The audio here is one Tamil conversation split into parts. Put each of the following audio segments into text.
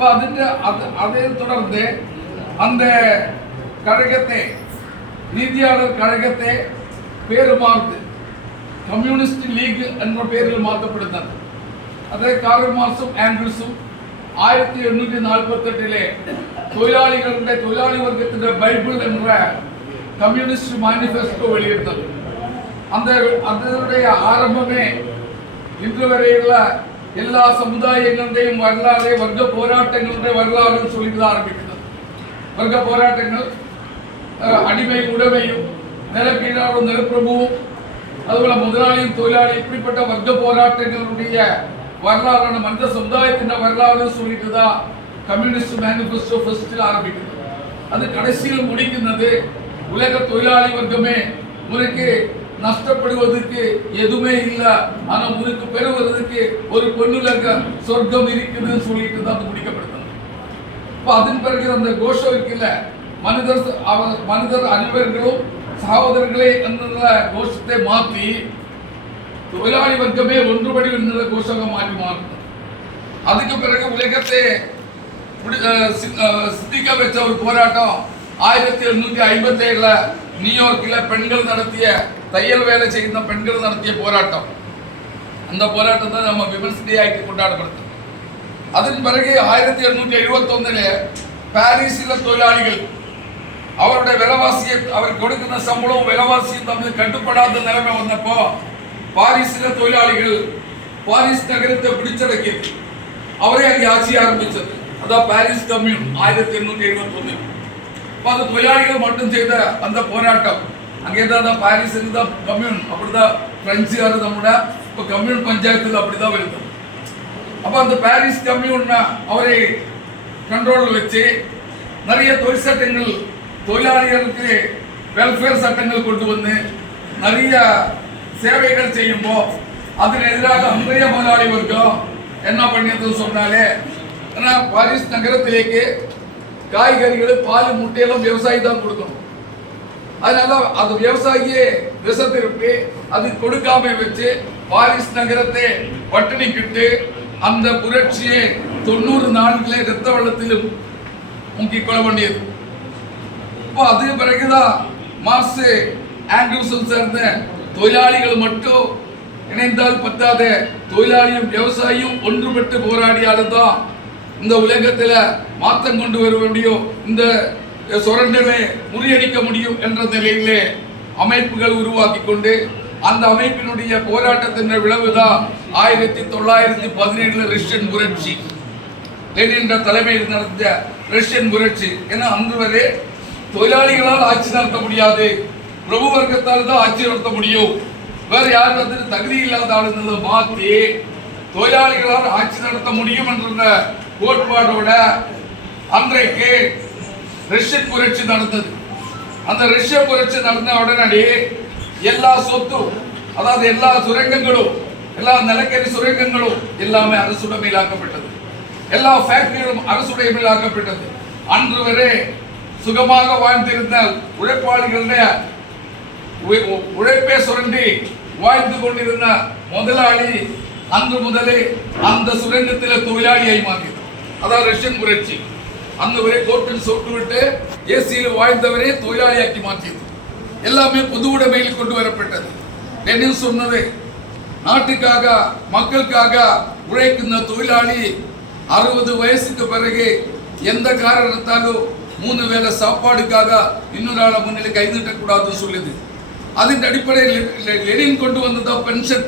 அதை தொடர்ந்து அந்த கழகத்தை நீதியாளர் கழகத்தை பேர் மாறுது கம்யூனிஸ்ட் லீக் என்ற பெயரில் மாற்றப்படுத்தது. அதே கார்ல் மார்க்சும் ஆங்கிள்ஸும் 1848 தொழிலாளிகளுடைய தொழிலாளி வர்க்கத்தின் பைபிள் என்ற கம்யூனிஸ்ட் மேனிஃபெஸ்டோ வெளியிட்டது. அதனுடைய ஆரம்பமே இன்று வரையுள்ள எல்லா சமுதாயங்களுடையும் வரலாறு வர்க்க போராட்டங்களுடைய வரலாறு சொல்லிதான் ஆரம்பிக்கிறது. வர்க்க போராட்டங்கள் அடிமை உடைமையும் நிலக்கீழாரும் நிலப்பிரபுவும் அதுபோல முதலாளியும் தொழிலாளி இப்படிப்பட்ட வர்க்க போராட்டங்களுடைய வரலாறான மனித சமுதாயத்தின் வரலாறு சொல்லிட்டு தான் கம்யூனிஸ்ட் மேனிஃபெஸ்டோ ஃபர்ஸ்டில் ஆரம்பிக்கிறது. அது கடைசியில் முடிக்கின்றது உலக தொழிலாளி வர்க்கமே உனக்கு நஷ்டப்படுவதற்கு எதுவுமே இல்லை, ஆனா உனக்கு பெறுவதற்கு ஒரு பொண்ணுலக சொர்க்கம் இருக்குதுன்னு சொல்லிட்டு தான் அது முடிக்கப்படுகிறது. இப்போ அதன் பிறகு அந்த கோஷம் இருக்குல்ல, மனிதர் அனைவர்களும் சகோதரர்களே என்ற கோஷத்தை மாற்றி தொழிலாளி வர்க்கமே ஒன்றுபடி என்ற கோஷமாக மாற்றி மாறும். அதுக்கு பிறகு உலகத்தை சித்திக்க வச்ச ஒரு போராட்டம் 1857 நியூயார்க்கில் பெண்கள் நடத்திய தையல் வேலை செய்த பெண்கள் நடத்திய போராட்டம். அந்த போராட்டம் தான் நம்ம விமன்ஸ் டே ஆகிட்டு கொண்டாடப்படுது. அதன் பிறகு 1871 பாரிஸில் தொழிலாளிகள் அவருடைய விலைவாசியை அவர் கொடுக்கிற சம்பளம் விலைவாசியும் தமிழ் கட்டுப்படாத நிலைமை வந்தப்போ பாரிஸில் தொழிலாளிகள் பாரிஸ் நகரத்தை பிடிச்சடக்கியது. அவரே அங்கே ஆட்சி ஆரம்பிச்சது. அதான் பாரிஸ் கம்யூன் 1871. அது தொழிலாளிகள் மட்டும் செய்த அந்த போராட்டம். அங்கே தான் பாரிஸ் தான் கம்யூன், அப்படிதான் பிரெஞ்சுக்காரர் நம்மளோட இப்போ கம்யூன் பஞ்சாயத்தில் அப்படிதான் வருது. அப்போ அந்த பாரிஸ் கம்யூன் அவரை கண்ட்ரோல் வச்சு நிறைய தொழில் சட்டங்கள் தொழிலாளிகளுக்கு வெல்ஃபேர் சட்டங்கள் கொண்டு வந்து நிறைய சேவைகள் செய்யும்போ அதற்கு எதிராக அன்றைய முதலாளி வர்க்கம் என்ன பண்ணியது சொன்னாலே, ஏன்னா பாரிஸ் நகரத்திலேக்கு காய்கறிகள் பால் முட்டையெல்லாம் விவசாயி தான் கொடுக்கணும். அதனால அது விவசாயியே விஷத்திருப்பி அது கொடுக்காம வச்சு பாரிஸ் நகரத்தை பட்டினிக்கிட்டு அந்த புரட்சியை 90 நாட்களே இரத்த வெள்ளத்திலும் முக்கி கொள்ள வேண்டியது. இப்போ அது பிறகுதான் மார்க்ஸ் ஆங்கிள்ஸும் சேர்ந்த தொழிலாளிகள் மட்டும் இணைந்தால் பத்தாத தொழிலாளியும் விவசாயியும் ஒன்றுபட்டு போராடியால்தான் இந்த உலகத்தில் மாற்றம் கொண்டு வர வேண்டியும் இந்த சுரண்டலை முறியடிக்க முடியும் என்ற நிலையிலே அமைப்புகள் உருவாக்கி கொண்டு அந்த அமைப்பினுடைய போராட்டத்தின் விளைவுதான் 1917 ரஷ்யன் புரட்சி. லெனின் தலைமையில் நடந்த ரஷ்யன் புரட்சி. ஏன்னா அன்று வரை தொழிலாளிகளால் ஆட்சி நடத்த முடியாது, பிரபு வர்க்கத்தால் தான் ஆட்சி நடத்த முடியும், வேற யார் வந்து தகுதி இல்லாத ஆளுநர்களை மாற்றி தொழிலாளிகளால் ஆட்சி நடத்த முடியும் என்ற கோட்பாடோட அன்றைக்கு ரஷ்யன் புரட்சி நடந்தது. அந்த ரஷ்ய புரட்சி நடந்த உடனடி எல்லா சொத்தும், அதாவது எல்லா சுரங்கங்களும், எல்லா நிலக்கரி சுரங்கங்களும் எல்லாமே அரசுடைமையிலாக்கப்பட்டது. எல்லா ஃபேக்டரிகளும் அரசுடைமையிலாக்கப்பட்டது. அன்று வரை சுகமாக வாழ்ந்திருந்த உழைப்பாளிகளுடைய உழைப்பை சுரண்டி வாழ்ந்து கொண்டிருந்த முதலாளி அன்று முதலே அந்த சுரங்கத்தில் தொழிலாளியை மாறியது. அதாவது ரஷ்யன் புரட்சி. அங்கு வரை கோட்டில் சொட்டு விட்டு ஏசியில் வாழ்ந்தவரே தொழிலாளியாக்கி மாற்றியது. எல்லாமே பொது உடைமையில் கொண்டு வரப்பட்டது. லெனின் சொன்னது, நாட்டுக்காக மக்களுக்காக உழைக்கின்ற தொழிலாளி 60 வயசுக்கு பிறகு எந்த காரணத்தாலும் 3 வேளை சாப்பாடுக்காக இன்னொரு ஆளை முன்னிலை கை நீட்டக்கூடாதுன்னு சொல்லுது. அதன் அடிப்படையில் லெனின் கொண்டு வந்ததான் பென்ஷன்.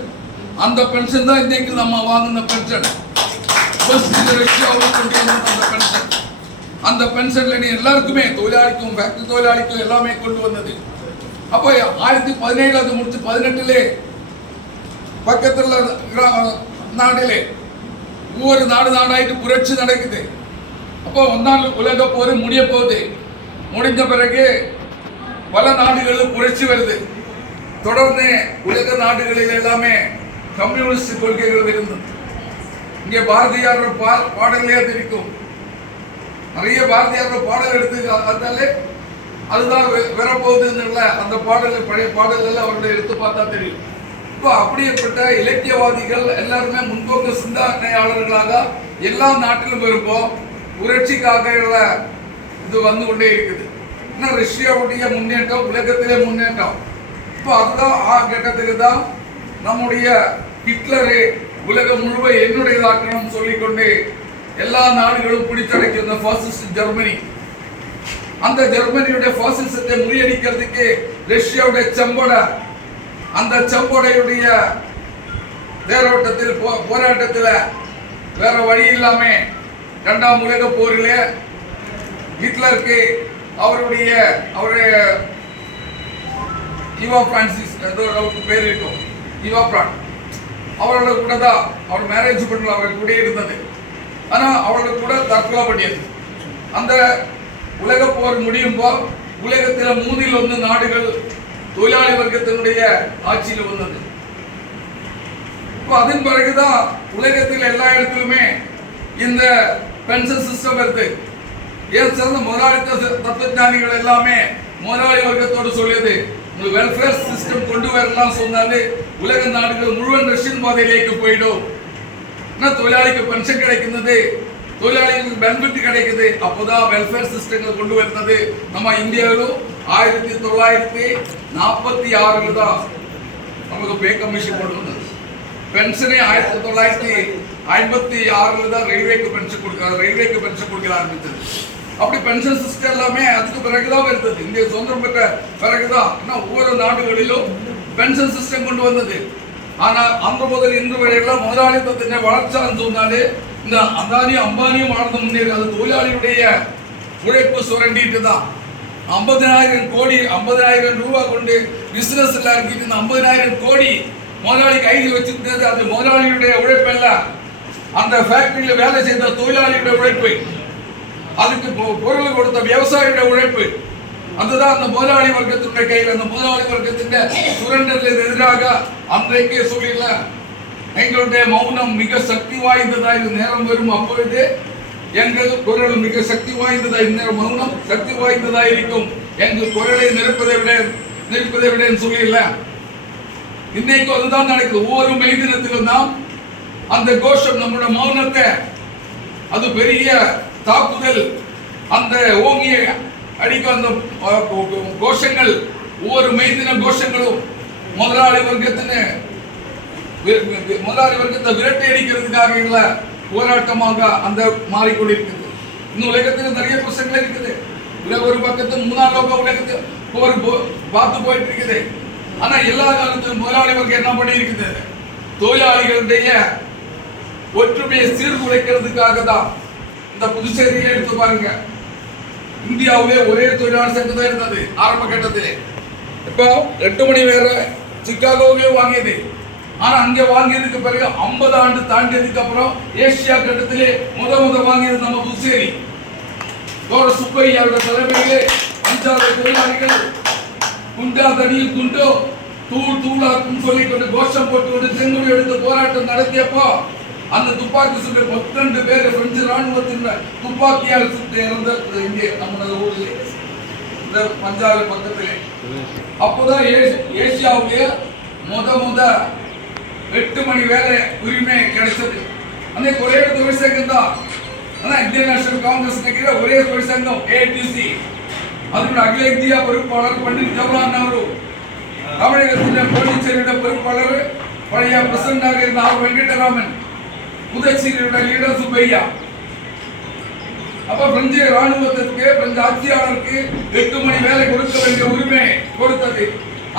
அந்த பென்ஷன் தான் இன்னைக்கு நம்ம வாங்கின பென்ஷன். அந்த பென்ஷன்ல நீ எல்லாருக்குமே தொழிலாளிக்கும் ஃபேக்டரி தொழிலாளிக்கும் எல்லாமே கொண்டு வந்தது. அப்போ 1917 அது முடிச்சு 18 பக்கத்துல நாட்டிலே ஒவ்வொரு நாடாயிட்டு புரட்சி நடக்குது. அப்போ 1ஆம் உலக போர் முடிய போகுது. முடிஞ்ச பிறகு பல நாடுகளில் புரட்சி வருது. தொடர்ந்து உலக நாடுகளில் எல்லாமே கம்யூனிஸ்ட் கொள்கைகள் இருந்தது. இங்கே பாரதியார் பாடலே அது இருக்கும். நிறைய பாரதியார் பாடல் எடுத்து அதனாலே அதுதான் வரப்போகுதுன்னு அந்த பாடல்கள் பழைய பாடல்கள் அவருடைய எடுத்து பார்த்தா தெரியும். இப்போ அப்படியேப்பட்ட இலக்கியவாதிகள் எல்லாருமே முன்போக்கு சிந்தனையாளர்களாக எல்லா நாட்டிலும் இருப்போம். புரட்சிக்காக இது வந்து கொண்டே இருக்குது. இன்னும் ரஷ்யாவுடைய முன்னேற்றம், உலகத்திலே முன்னேற்றம். இப்போ அதுதான் கட்டத்துக்கு தான் நம்முடைய ஹிட்லரே உலகம் முழுவ என்னுடையதாக்கணும் சொல்லிக்கொண்டு எல்லா நாடுகளும் பிடித்தடைக்கிற இந்த பாசிஸ்ட் ஜெர்மனி, அந்த ஜெர்மனியுடைய பாசிசத்தை முறியடிக்கிறதுக்கு ரஷ்யாவுடைய செம்படை, அந்த செம்படையுடைய தேரோட்டத்தில் போராட்டத்தில் வேற வழி இல்லாம 2ஆம் உலக போரிலே ஹிட்லருக்கு அவருடைய ஈவா பிரான்சிஸ் பேர் இருக்கும், ஈவா பிரான், அவரோட கூட தான் அவர் மேரேஜ் பண்ணல, அவர் கூட இருந்தது. ஆனா அவரோட கூட தற்கொலை பண்ணியது. அந்த உலக போர் முடியும் போது உலகத்தில் 1/3 நாடுகள் தொழிலாளி வர்க்கத்தினுடைய ஆட்சியில் வந்தது. அதன் பிறகுதான் உலகத்தில் எல்லா இடத்திலுமே இந்த பென்ஷன் சிஸ்டம் வருது. ஏன் சிறந்த முதலாளித்த தத்துவஞானிகள் எல்லாமே முதலாளி வர்க்கத்தோடு சொல்லியது, உங்களுக்கு வெல்ஃபேர் சிஸ்டம் கொண்டு வரலாம் சொன்னாலே உலக நாடுகள் முழுவதும் ரஷ்யன் பாதையிலேக்கு போயிடும். தொழிலாளிக்கு பென்ஷன் கிடைக்கிறது, தொழிலாளிகளுக்கு பெனிஃபிட் கிடைக்குது. அப்போதான் வெல்ஃபேர் சிஸ்டங்கள் கொண்டு வருന്നത്. நம்ம இந்தியாவிலும் 1946 தான் நமக்கு பே கமிஷன் கொண்டு வந்தது. பென்ஷனே 1956 தான் ரயில்வேக்கு பென்ஷன் கொடுக்க ஆரம்பிச்சது. அப்படி பென்ஷன் சிஸ்டம் எல்லாமே அதுக்கு பிறகுதான் வருது. இந்திய சுதந்திரம் பெற்ற பிறகுதான் ஒவ்வொரு நாடுகளிலும் பென்ஷன் சிஸ்டம் கொண்டு வந்தது. ஆனா அந்த முதல் இன்று வரையெல்லாம் முதலாளித்தத்தினை வளர்ச்சான்னு சொன்னாலே இந்த அதானியும் அம்பானியும் வாழ்ந்து முன்னேறி அது தொழிலாளியுடைய உழைப்பு சுரண்டிட்டு தான் 50,000 ரூபாய் கொண்டு பிசினஸ் எல்லாம் இருக்கு. இந்த 50,000 கோடி முதலாளி கையில் வச்சிருந்தது அது முதலாளியுடைய உழைப்பு அல்ல, அந்த ஃபேக்டரியில வேலை செய்த தொழிலாளியுடைய உழைப்பு, அதுக்கு பொருள் கொடுத்த விவசாயியுடைய உழைப்பு. அதுதான் அந்த முதலாளி வர்க்கத்தினுடைய கையில். அந்த முதலாளி வர்க்கத்தின் சுரண்டலுக்கு எதிராக அன்றைக்கே சொல்லிடல, எங்களுடைய மௌனம் மிக சக்தி வாய்ந்ததா, இது நேரம் வரும் அப்பொழுது எங்கள் குரல் மிக சக்தி வாய்ந்ததா, இந்நேரம் மௌனம் சக்தி வாய்ந்ததா இருக்கும், எங்கள் குரலை நிற்பதை விட சொல்லிடல. இன்னைக்கு அதுதான் நடக்குது. ஒவ்வொரு மே தினத்திலும் தான் அந்த கோஷம், நம்முடைய மௌனத்தை, அது பெரிய தாக்குதல், அந்த ஓங்கிய அடிக்க அந்த கோஷங்கள், ஒவ்வொரு மே தின கோஷங்களும் முதலாளி வர்க்கத்தை விரட்டி அடிக்கிறதுக்காக போராட்டமாக அந்த மாறிக்கொண்டிருக்கிறது. இன்னும் உலகத்தில் நிறைய பிரச்சனைகள் இருக்குது. ஒரு பக்கத்து 3ஆம் லோக உலகத்தில் போர் பார்த்து போயிட்டு இருக்குது. ஆனா எல்லா காலத்திலும் முதலாளி வர்க்கம் என்ன பண்ணி இருக்குது, தொழிலாளிகளுடைய ஒற்றுமையை சீர்குலைக்கிறதுக்காக தான். இந்த புதுச்சேரியில எடுத்து பாருங்க, இந்தியாவிலே ஒரே தொழிலாளர் சங்கம் தான் இருந்தது ஆரம்ப கட்டத்திலே. இப்போ 8 மணி வேற சிக்காகோவிலே வாங்கியது. ஆனா அங்கே வாங்கியதுக்கு பிறகு 50 ஆண்டு தாண்டியதுக்கு அப்புறம் ஏசியா கட்டத்திலே முத வாங்கியது நம்ம புதுச்சேரி. சுப்பையாவோட தலைமையிலே 5,000 தொழிலாளிகள் குண்டா தடியில் குண்டோ தூளாக்கும் சொல்லிக்கொண்டு கோஷம் போட்டு செங்குடி எடுத்து போராட்டம் நடத்தியப்போ அந்த துப்பாக்கி சுட்டு 12 பேர் பிரெஞ்சு ராணுவத்தின் துப்பாக்கியால் சுட்டு இறந்த இங்கே நம்ம ஊரில் இந்த பஞ்சாபி பக்கத்திலே. அப்போதான் ஏசியாவுடைய முத 8 மணி வேலை உரிமை கிடைச்சது. அன்னைக்கு ஒரே தொழிற்சங்கம் தான். ஆனா இந்தியன் நேஷனல் காங்கிரஸ் கீழே ஒரே தொழிற்சங்கம் ATC. அதனுடைய அகில இந்தியா பொறுப்பாளர் பண்டிட் ஜவஹர்லால் நேரு, தமிழகத்தின் பாண்டிச்சேரியோட பொறுப்பாளர் பழைய பிரசிடண்டாக இருந்த ஆர் வெங்கடராமன், புதுச்சேரியோட லீடர் சுப்பையா. அப்ப பிரெஞ்சு ராணுவத்திற்கு, பிரெஞ்சு ஆட்சியாளருக்கு 8 மணி வேலை கொடுக்க வேண்டிய உரிமை கொடுத்தது.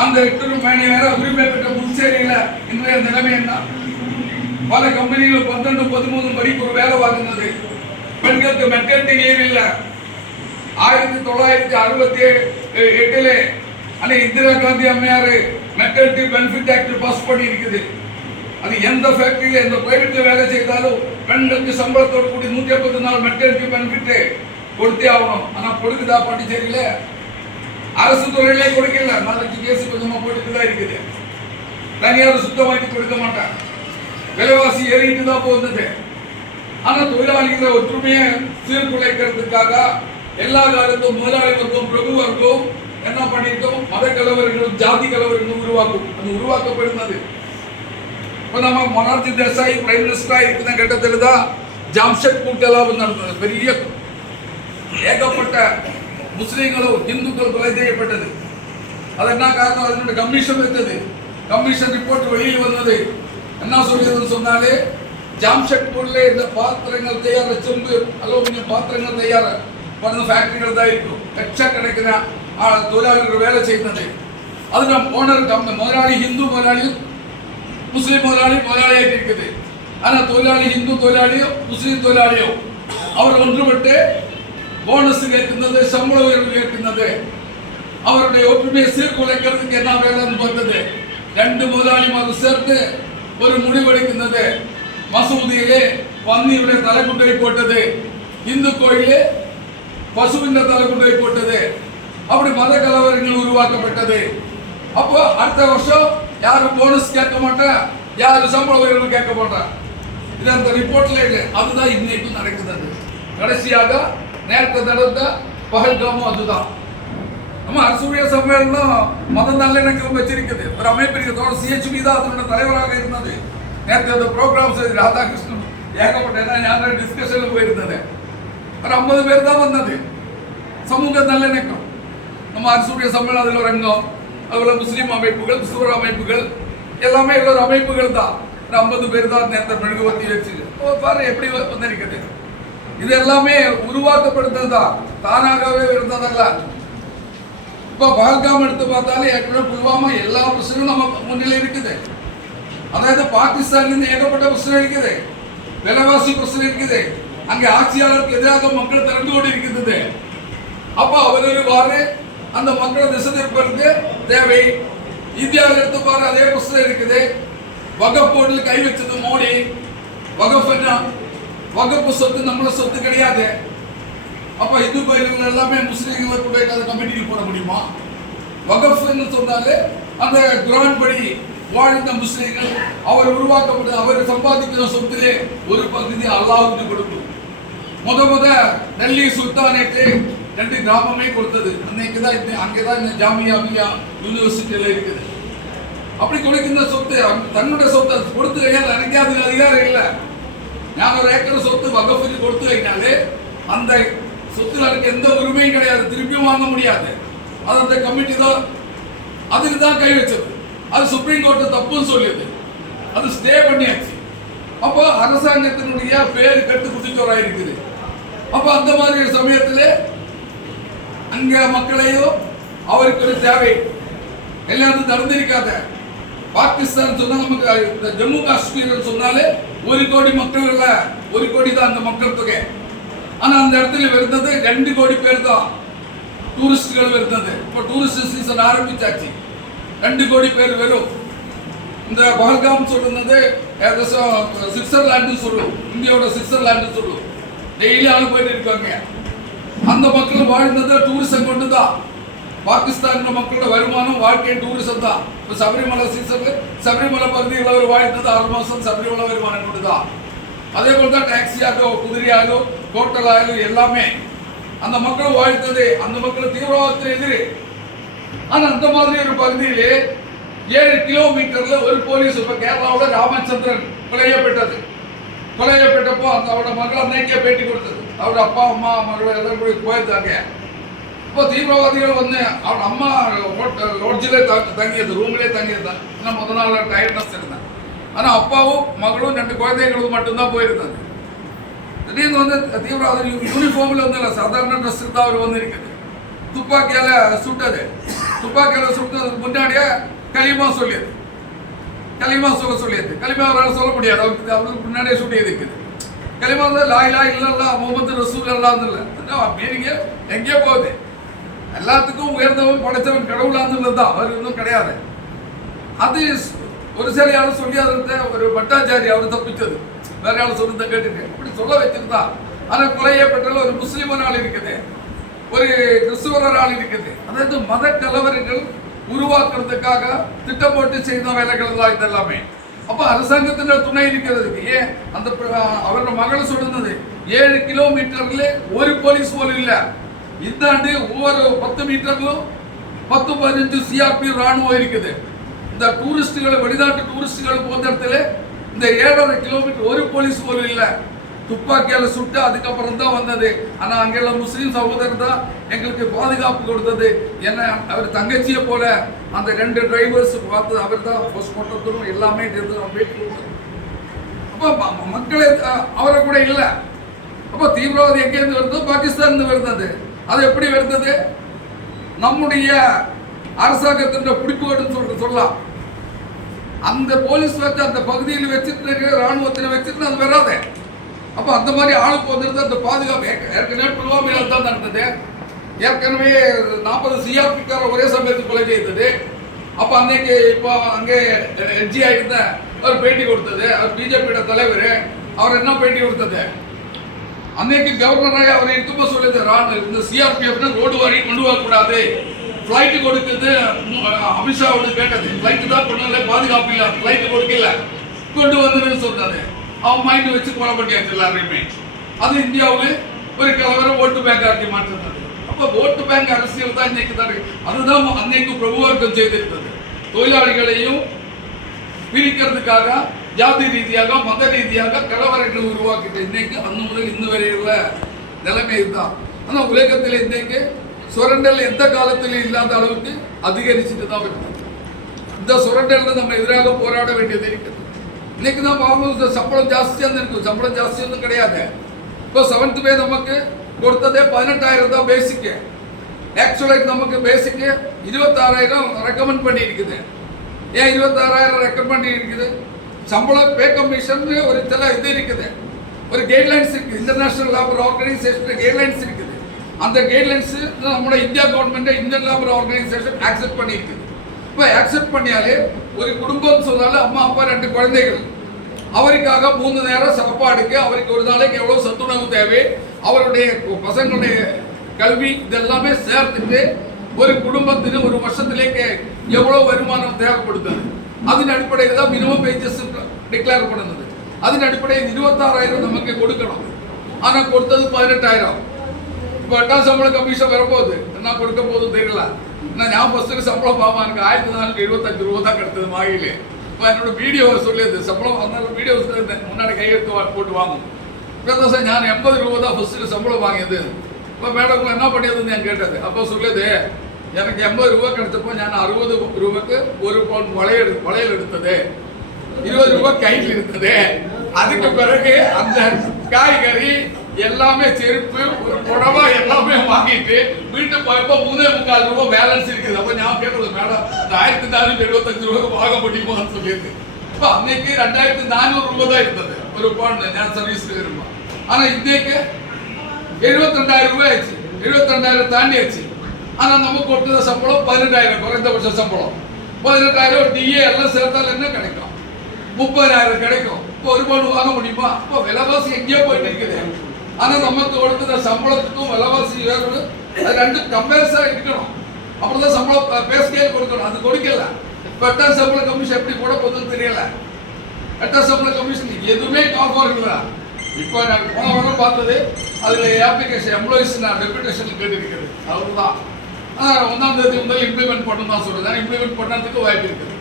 அந்த 8 மணி வேலை உரிமை பெற்ற புதுச்சேரியில இன்றைய நிலைமை என்ன? பல கம்பெனிகள் 12, 13 படிக்கு ஒரு வேலை வாங்கினது. பெண்களுக்கு மெட்டர்னிட்டி லீவ் இல்ல. 1968 அன்னைக்கு இந்திரா காந்தி அம்மையார் மெட்டர்னிட்டி பெனிஃபிட் ஆக்ட் பாஸ் பண்ணி இருக்குது. அது எந்த ஃபேக்டரியில எந்த பிரைவேட்ல வேலை செய்தாலும் பெண்களுக்கு சம்பளத்தோடு கூடி 150 நாள் மெட்டர்னிட்டி பெனிஃபிட் கொடுத்தே ஆகணும். ஆனா கொடுக்குதா பாண்டிச்சேரியில? அரசு துறையிலே கொடுக்கல. நாளைக்கு கேஸ் கொஞ்சமா போட்டுட்டு தான் இருக்குது. தனியார் சுத்தமாக்கி கொடுக்க மாட்டாங்க. விலைவாசி ஏறிட்டு தான் போகுது. ஆனா தொழிலாளிகளை ஒற்றுமையை சீர்குலைக்கிறதுக்காக எல்லா காலத்தும் முதலாளிகளுக்கும் பிரபுவர்க்கும் என்ன பண்ணிருக்கோம், மத கலவரங்களும் ஜாதி கலவரங்களும் உருவாக்கப்படுகிறது. இப்ப நம்ம மொரார்ஜி தேசாய் பிரைம் மினிஸ்டரா இருக்கிற கட்டத்தில் தான் ஜாம்ஷெட்பூர் கலாபம் நடந்தது. பெரிய ஏகப்பட்ட முஸ்லீம்களும் இந்துக்கள் கொலை செய்யப்பட்டது. அது என்ன காரணம்? அதனுடைய கமிஷன் வைத்தது. கமிஷன் ரிப்போர்ட் வெளியில் வந்தது. என்ன சொல்லியதுன்னு சொன்னாலே, ஜாம்ஷெட்பூர்ல இந்த பாத்திரங்கள் தயார, செம்பு அலுமினியம் பாத்திரங்கள் தயார பண்ண ஃபேக்டரிகள் தான் இருக்கும். லட்சக்கணக்கின தொழிலாளர்கள் வேலை செய்தது. அது நம் ஓனர் முதலாளி ஹிந்து முதலாளி, முஸ்லீம் முதலாளியாகிட்டு இருக்குது. ஆனால் தொழிலாளி ஹிந்து தொழிலாளியோ முஸ்லீம் தொழிலாளியோ அவர் ஒன்றுபட்டு போனஸ் கேட்கின்றது, சம்பள உயர்வு கேட்கின்றது. அவருடைய ஒற்றுமையை சீர்குலைக்கிறதுக்கு என்ன வேலைன்னு பார்த்தது. ரெண்டு முதலாளிமார்கள் சேர்த்து ஒரு முடிவெடுக்கின்றது. மசூதியிலே பன்னியுடைய தலைக்குண்டை போட்டது, இந்து கோயிலே பசுவின் தலைக்குண்டை போட்டது. அப்படி மத கலவரங்கள் உருவாக்கப்பட்டது. அப்போ அடுத்த வருஷம் யாரும் போனஸ் கேட்க மாட்டேன், யாரும் சம்பள உயர்வு கேட்க மாட்டேன். இது அந்த ரிப்போர்ட்ல இல்லை. அதுதான் இன்னைக்கு நடக்குது. கடைசியாக நேரத்தை நடந்த பகல்காமும் அதுதான். நம்ம அரசுடைய சம்மேளனம் மத நல்லிணக்கம் வச்சிருக்குது. ஒரு அமைப்பு இருக்கிறதோட CHP தான் அதனோட தலைவராக இருந்தது. நேற்று அந்த ப்ரோக்ராம்ஸ் ராதாகிருஷ்ணன் ஏகப்பட்ட டிஸ்கஷனுக்கு போயிருந்தது. ஒரு 50 பேர் தான் வந்தது. சமூக நல்லிணக்கம் நம்ம அரசுடைய சம்மேளனம், அதில் ஒரு அங்கம். அதில் முஸ்லீம் அமைப்புகள், கிறிஸ்துவ அமைப்புகள் எல்லாமே ஒரு அமைப்புகள் தான். 50 பேர் தான் நேற்று மெழுகுவர்த்தி வச்சு பாரு எப்படி வந்திருக்குது. இது எல்லாமே உருவாக்கப்படுத்தது தான், தானாகவே இருந்ததல்ல. இப்போ பஹல்காம் எடுத்து பார்த்தாலே ஏற்கனவே புல்வாமா எல்லா பிரச்சனையும் நம்ம முன்னிலை இருக்குது. அதாவது பாகிஸ்தான்லேருந்து ஏகப்பட்ட பிரச்சனை இருக்குது, விலைவாசி பிரச்சனை இருக்குது, அங்கே ஆட்சியாளருக்கு எதிராக மக்கள் திரண்டு கொண்டு இருக்குது. அப்போ அவரு அந்த மக்களை திசை திருப்பதற்கு தேவை. இந்தியாவில் எடுத்து பாரு, அதே பிரச்சனை இருக்குது. வகப் போர்டில் கை வச்சது மோடி. வகப் என்ன? வகப்பு சொத்து நம்மள சொத்து கிடையாது. அப்ப இந்து கோயில்கள் எல்லாமே முஸ்லீம்களை கூட அதை கமிட்டியில் போட முடியுமா? வகப்னு சொன்னாலே அந்த குரான் படி வாழ்ந்த முஸ்லீம்கள் அவர் உருவாக்கப்பட்ட அவர் சம்பாதிக்கிற சொத்திலே ஒரு பகுதி அல்லாஹ்வுக்கு கொடுக்கும். முத டெல்லி சுல்தானேட்டு 2 கிராமமே கொடுத்தது. அன்னைக்கு தான் அங்கேதான் இந்த ஜாமியா யூனிவர்சிட்டியில இருக்குது. அப்படி கொடுக்கின்ற சொத்து தன்னுடைய சொத்தை கொடுத்து கையால் எனக்கு அதுக்கு அதிகாரம் இல்லை. நான் 1 ஏக்கர் சொத்து வகப்புக்கு கொடுத்து வைனாலே அந்த சொத்துல எனக்கு எந்த உரிமையும் கிடையாது, திருப்பியும் வாங்க முடியாது. அது அந்த கமிட்டி தான் அதுக்கு தான் கை வச்சது. அது சுப்ரீம் கோர்ட் தப்புன்னு சொல்லியது, அது ஸ்டே பண்ணியாச்சு. அப்போ அரசாங்கத்தினுடைய பேர் கட்டு குட்டிச்சோராக இருக்குது. அப்போ அந்த மாதிரி சமயத்தில் அங்க மக்களையும் அவருக்கு ஒரு தேவை எல்லாத்தையும் நடந்திருக்காத. பாகிஸ்தான் சொன்னா நமக்கு இந்த ஜம்மு காஷ்மீர் சொன்னாலே 1 கோடி மக்கள் இல்ல, 1 கோடி தான் அந்த மக்கள் தொகை. ஆனா அந்த இடத்துல இருந்தது 2 கோடி பேர் தான் டூரிஸ்ட்கள் இருந்தது. இப்போ டூரிஸ்ட் சீசன் ஆரம்பிச்சாச்சு. 2 கோடி பேர் வரும். இந்த பஹல்காம் சொல்லுறது சுவிட்சர்லாண்டு சொல்லும், இந்தியாவோட சுவிட்சர்லாண்டு சொல்லும். டெய்லி ஆளு போயிட்டு இருக்காங்க. அந்த மக்கள் வாழ்ந்தது டூரிசம் கொண்டு தான். பாகிஸ்தான் மக்களோட வருமானம் வாழ்க்கை டூரிசம் தான். இப்போ சபரிமலை சீசன்ல சபரிமலை பகுதியில் அவர் வாழ்ந்தது 6 மாசம் சபரிமலை வருமானம் கொண்டு தான். அதே போல தான் டாக்ஸியாகோ குதிரையாகோ ஹோட்டலாகோ எல்லாமே அந்த மக்கள் வாழ்ந்தது. அந்த மக்கள் தீவிரவாதத்தை எதிரே. ஆனா அந்த மாதிரி ஒரு பகுதியிலே 7 கிலோமீட்டர்ல ஒரு போலீஸ் இப்ப கேரளாவோட ராமச்சந்திரன் கொலையப்பட்டப்போ அந்த அவரோட மகள் அன்னைக்கே பேட்டி கொடுத்தது. அவரோட அப்பா அம்மா மகள் எல்லாம் கூட போயிருந்தாங்க. இப்போ தீவிரவாதிகள் வந்து அவன் அம்மா லாட்ஜிலே தங்கியது, ரூம்லேயே தங்கியிருந்தான். இன்னும் முதல் நாள் டயர்ட்னஸ் இருந்தேன். ஆனால் அப்பாவும் மகளும் 2 குழந்தைகளும் மட்டும்தான் போயிருந்தாங்க. திடீர்னு வந்து தீவிரவாதி யூனிஃபார்மில் வந்து இல்லை, சாதாரண ட்ரெஸ் தான் அவர் வந்து இருக்குது. துப்பாக்கியால் சுட்டதுக்கு முன்னாடியே களிமா சொல்லியது. களிமா சொல்லியது. களிமா அவரால் சொல்ல முடியாது, அவருக்கு முன்னாடியே சுட்டியது இருக்குது. களிமா வந்து லாயிலா இல்லல்லா முகமது ரசூல் எல்லாம் இல்லை. மீனிங்க எங்கேயோ போகுது. எல்லாத்துக்கும் உயர்ந்தவன் படைத்தவன் கடவுளான்னு தான், அவர் இன்னும் கிடையாது. அது ஒரு சில யாரும் சொல்லி அதை ஒரு பட்டாச்சாரி அவர் தப்பிச்சது, வேற யாரும் சொல்றத கேட்டுருக்கேன். அப்படி சொல்ல வச்சிருந்தா. ஆனால் கொலையப்பட்டால் ஒரு முஸ்லீமர் ஆள் இருக்குது, ஒரு கிறிஸ்துவர் ஆள் இருக்குது. அதாவது மத கலவரங்கள் உருவாக்குறதுக்காக திட்டம் போட்டு செய்த வேலைகள் தான் இதெல்லாமே. அப்ப அரசாங்கத்தின் துணை இருக்கிறது. ஏன் அந்த அவரோட மகள் சொல்லுறது 7 கிலோமீட்டர்ல ஒரு போலீஸ் போலும் இல்ல. இந்த ஆண்டு ஒவ்வொரு 10 மீட்டர்களும் 10-15 சிஆர்பி ராணுவம் இருக்குது. இந்த டூரிஸ்டுகள் வெளிநாட்டு டூரிஸ்டுகள் போன்ற இடத்துல இந்த 7.5 கிலோமீட்டர் ஒரு போலீஸ் போலும் இல்ல. துப்பாக்கியால் சுட்டு அதுக்கப்புறம் தான் வந்தது. ஆனால் அங்கெல்லாம் முஸ்லீம் சகோதரர் தான் எங்களுக்கு பாதுகாப்பு கொடுத்தது. என்ன அவர் தங்கச்சியை போல அந்த 2 டிரைவர்ஸ் பார்த்து அவர் தான் போஸ்ட்மார்ட்டத்தும் எல்லாமே வீட்டுக்கு. அப்போ மக்களே அவரை கூட இல்லை. அப்போ தீவிரவாதி எங்கேருந்து வருதோ பாகிஸ்தான் வருது. அது எப்படி வருது? நம்முடைய அரசாங்கத்தின் பிடிப்புன்னு சொல்லலாம். அந்த போலீஸ் வச்சு அந்த பகுதியில் வச்சுட்டு ராணுவத்தில் வச்சுட்டு அது வராது. அப்போ அந்த மாதிரி ஆளுக்கு வந்துருந்து அந்த பாதுகாப்பு ஏற்கனவே புல்வாமையில் தான் நடந்தது. ஏற்கனவே 40 சிஆர்பிக்கார ஒரே சமயத்துக்கு கொலை செய்தது. அப்போ அன்னைக்கு இப்போ அங்கே எட்ஜி ஆகிருந்த அவர் பேட்டி கொடுத்தது. அவர் பிஜேபியோட தலைவர். அவர் என்ன பேட்டி கொடுத்தது? அன்னைக்கு கவர்னராக அவர் இருக்கும்போது சொல்லியது, இந்த சிஆர்பிஎஃப் ரோடு வாரி கொண்டு வரக்கூடாது, ஃப்ளைட்டு கொடுக்குது. அமித்ஷாவோட கேட்டது, ஃப்ளைட்டு தான் கொண்டு வரல, பாதுகாப்பு இல்லை, ஃப்ளைட்டு கொடுக்கல, கொண்டு வந்ததுன்னு சொன்னாரு. அவன் மைண்ட் வச்சு கொலை பண்ணியாச்சு எல்லாரையுமே. அது இந்தியாவில் ஒரு கலவரம் ஓட்டு பேங்க் ஆக்கி மாற்றினது. அப்போ ஓட்டு பேங்க் அரசியல் தான் இன்னைக்கு தான். அதுதான் அன்னைக்கு பிரபுவர்க்கம் செய்திருந்தது. தொழிலாளிகளையும் பிரிக்கிறதுக்காக ஜாதி ரீதியாக மத ரீதியாக கலவரங்கள் உருவாக்கிட்டு இன்னைக்கு அந்த முதல் இன்னும் வரை உள்ள நிலைமை தான். ஆனால் உலகத்தில் இன்னைக்கு சுரண்டல் எந்த காலத்திலும் இல்லாத அளவுக்கு அதிகரிச்சுட்டு தான் இருக்குது. இந்த சுரண்டல் நம்ம எதிராக போராட வேண்டியது இருக்குது. இன்னைக்கு தான் பாவம் சம்பளம் ஜாஸ்தியாக இருக்கும். சம்பளம் ஜாஸ்தி ஒன்றும் கிடையாது. இப்போ 7th பே நமக்கு கொடுத்ததே 18,000 தான் பேசிக்கு. ஆக்சுவலாக நமக்கு பேசிக்கு 26,000 ரெக்கமெண்ட் பண்ணி இருக்குது. ஏன் 26,000 ரெக்கமெண்ட் பண்ணி இருக்குது? சம்பளம் பே கமிஷன் ஒரு சில இது இருக்குது, ஒரு கைட்லைன்ஸ் இருக்குது. இன்டர்நேஷனல் லேபர் ஆர்கனைசேஷன் கைட்லைன்ஸ் இருக்குது. அந்த கைட்லைன்ஸ் நம்மளோட India government Indian labour organisation accept பண்ணியிருக்குது. இப்போ ஆக்செப்ட் பண்ணியாலே ஒரு குடும்பம் சொன்னாலும் அம்மா அப்பா 2 குழந்தைகள், அவருக்காக 3 நேரம் சாப்பாடுக்கு அவருக்கு ஒரு நாளைக்கு எவ்வளோ சத்துணவு தேவை, அவருடைய பசங்களுடைய கல்வி இதெல்லாமே சேர்த்துட்டு ஒரு குடும்பത്തിന് ஒரு வருஷத்திலேக்கு எவ்வளோ வருமானம் தேவைப்படுது. அதன் அடிப்படையில் தான் மினிமம் வேஜஸ் டிக்ளேர் பண்ணுது. அதன் அடிப்படையில் 26,000 நமக்கு கொடுக்கணும். ஆனால் கொடுத்தது 18,000. இப்போ 8ஆம் சம்பள கமிஷன் வரப்போகுது. என்ன கொடுக்க போகுது தெரியல. நான் ஃபர்ஸ்ட்டுக்கு சம்பளம் பாமா எனக்கு 1475 ரூபா தான் கிடைத்தது மாகிலே. இப்போ என்னோட வீடியோ சொல்லியது சம்பளம் வந்தாலும் வீடியோ முன்னாடி கையெழுத்து போட்டு வாங்கும். இப்போ சார் நான் 80 ரூபா தான் ஃபர்ஸ்ட்டுக்கு சம்பளம் வாங்கியது. இப்போ மேடம் என்ன பண்ணியதுன்னு நான் கேட்டது. அப்போ சொல்லியது, எனக்கு 80 ரூபா கிடைச்சப்போ நான் 60 ரூபாய்க்கு 1 பவுன் வளையல் எடுத்தது, 20 ரூபாய் கையில் இருந்தது. அதுக்கு பிறகு அந்த காய்கறி எல்லாமே செருப்பு ஒரு புடவை எல்லாமே வாங்கிட்டு வீட்டு போயப்போ 3.25 ரூபாய் பேலன்ஸ் இருக்குது. அப்போ நான் கேட்டது, மேடம் இந்த 1475 ரூபாய்க்கு வாங்க முடியுமான்னு சொல்லியிருக்கு. இப்போ அன்னைக்கு 2400 ரூபாய் தான் இருந்தது ஒரு பவுன் நான் சர்வீஸ்க்கு இருப்போம். ஆனால் இன்னைக்கு 72,000 ரூபாய் ஆச்சு, 72,000 தாண்டியாச்சு. ஆனால் நமக்கு கொடுத்தத சம்பளம் 18,000 குறைந்தபட்ச சம்பளம். 18,000 டிஏ எல்லாம் சேர்த்தால் என்ன கிடைக்கும்? 30,000 கிடைக்கும். இப்போ ஒரு பவுன் வாங்க முடியுமா? இப்போ விலைவாசி எங்கேயோ போயிட்டு இருக்குது. ஆனால் நமக்கு கொடுக்குற சம்பளத்துக்கும் விலைவாசி வேறு அது 2 கம்பேரிசனாக இருக்கணும். அப்புறம் தான் சம்பளம் பேஸ்கேல் கொடுக்கணும். அது கொடுக்கல. இப்போ 8ஆம் சம்பள கமிஷன் எப்படி போட போகுதுன்னு தெரியல. 8ஆம் சம்பள கமிஷன் எதுவுமே கால்ஃபார் இல்லை. இப்போ நான் போன வாரம் பார்த்தது, அதில் அப்ளிகேஷன் எம்ப்ளாயிஸ் நான் டெபுடேஷன் கேட்டுருக்குது. அவ்வளோதான். 1ஆம் தேதி முதல் இம்ப்ளிமெண்ட் பண்ணணும் தான் சொல்கிறேன். இம்ப்ளிமெண்ட் பண்ணுறதுக்கு வாய்ப்பு இருக்குது.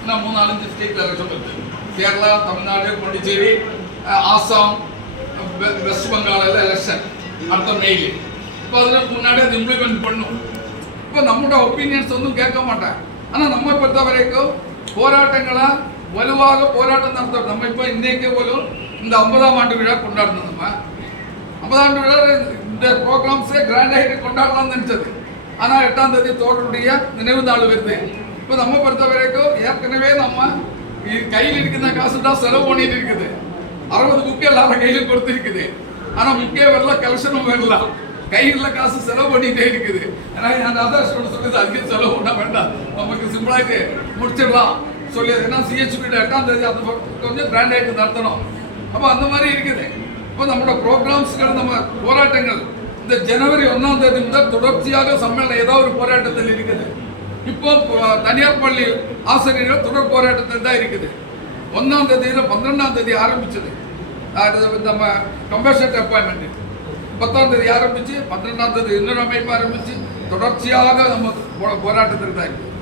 இன்னும் 3-4 ஸ்டேட் எலெக்ஷன் இருக்குது. கேரளா, தமிழ்நாடு, பாண்டிச்சேரி, ஆசாம், வெஸ்ட் பெங்காலில் எலெக்ஷன் அடுத்த மெயில். இப்போ அதில் முன்னாடி அது இம்ப்ளிமெண்ட் பண்ணும். இப்போ நம்மளோட ஒப்பீனியன்ஸ் ஒன்றும் கேட்க மாட்டேன். ஆனால் நம்ம பொறுத்த வரைக்கும் போராட்டங்களாக வலுவாக போராட்டம் நடத்துகிறோம். நம்ம இப்போ இன்றைக்கு போலும் இந்த 50ஆம் ஆண்டு விழா கொண்டாடணும். நம்ம 50ஆம் ஆண்டு விழா இந்த ப்ரோக்ராம்ஸே கிராண்டாகிட்டு கொண்டாடலாம்னு நினச்சது. ஆனால் 8ஆம் தேதி தோழருடைய நினைவு நாள் வருது. இப்போ நம்ம பொறுத்த வரைக்கும் ஏற்கனவே நம்ம கையில் இருக்கிற காசு தான் செலவு பண்ணிட்டு இருக்குது. 60 புக்கு எல்லாரும் கையில் கொடுத்துருக்குது. ஆனால் புக்கே வரல, கலெக்ஷனும் வரல. கையில் காசு செலவு பண்ணிகிட்டே இருக்குது. ஏன்னா என் ஆதார் சொல்லுது அதிகம் செலவு பண்ண வேண்டாம், நமக்கு சிம்பிளாக முடிச்சிடலாம் சொல்லியது. ஏன்னா சிஹெச்பி 8ஆம் தேதி அது கொஞ்சம் கிராண்டாகிட்டு நடத்தணும். அப்போ அந்த மாதிரி இருக்குது. இப்போ நம்மளோட ப்ரோக்ராம்ஸ்கள் நம்ம போராட்டங்கள் இந்த ஜனவரி 1ஆம் தேதி முதல் தொடர்ச்சியாக சம்மேளனம் ஏதாவது ஒரு போராட்டத்தில் இருக்குது. இப்போ தனியார் பள்ளி ஆசிரியர்கள் தொடர் போராட்டத்தில் தான் இருக்குது. 1ஆம் தேதியில் 12ஆம் தேதி ஆரம்பிச்சது நம்ம கம்பேஷன் அப்பாயின்மெண்ட். 10ஆம் தேதி ஆரம்பிச்சு 12ஆம் தேதி இன்னொரு அமைப்பு ஆரம்பிச்சு தொடர்ச்சியாக நம்ம போராட்டத்தில் தான் இருக்குது.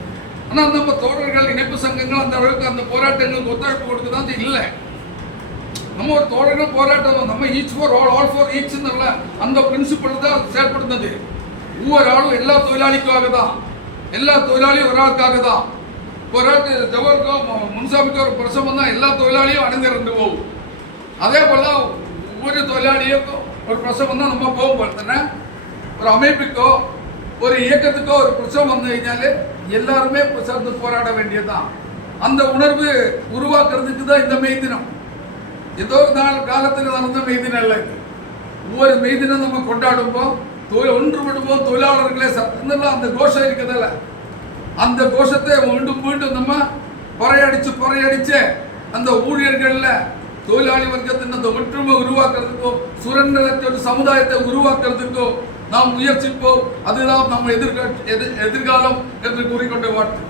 ஆனால் நம்ம தோழர்கள் இணைப்பு சங்கங்கள் அந்த அளவுக்கு அந்த போராட்டங்களுக்கு ஒத்துழைப்பு கொடுக்குதான் இல்லை. நம்ம ஒரு தோழர்கள் போராட்டம், நம்ம each for all for each அந்த பிரின்சிபல் தான் செயல்படுന്നത്. ஒவ்வொரு ஆளும் எல்லா தொழிலாளிக்காக தான், எல்லா தொழிலாளியும் ஒரு ஆளுக்காக தான். ஒரு ஆளுக்கு ஜவஹருக்கோ முன்சாமிக்கோ ஒரு பிரசவம் வந்தால் எல்லா தொழிலாளியும் அணிந்திரண்டு போகும். அதே போல் ஒவ்வொரு தொழிலாளியும் ஒரு பிரசவம் வந்தால் நம்ம போகும் போல ஒரு அமைப்புக்கோ ஒரு இயக்கத்துக்கோ ஒரு பிரச்சனை வந்து കഴിഞ്ഞാல் எல்லாருமே சேர்ந்து போராட வேண்டியதுதான். அந்த உணர்வு உருவாக்குறதுக்கு தான் இந்த மெய் தினம். ஏதோ காலத்தில் நடந்த மெய் தினம் இல்லை. ஒவ்வொரு மெய் தினம் நம்ம கொண்டாடும்போது ஒன்றுபடுவோம் தொழிலாளர்களே அந்த கோஷம் இருக்குதில்ல, அந்த கோஷத்தை மீண்டும் மீண்டும் நம்ம பொறையடிச்சு அந்த ஊழியர்கள்ல தொழிலாளி வர்க்கத்தின் அந்த ஒற்றுமை உருவாக்குறதுக்கோ சுரண்டலற்ற ஒரு சமுதாயத்தை உருவாக்குறதுக்கோ நாம் முயற்சிப்போம். அதுதான் நம்ம எதிர்காலம் என்று கூறிக்கொண்டு வாழ்த்து.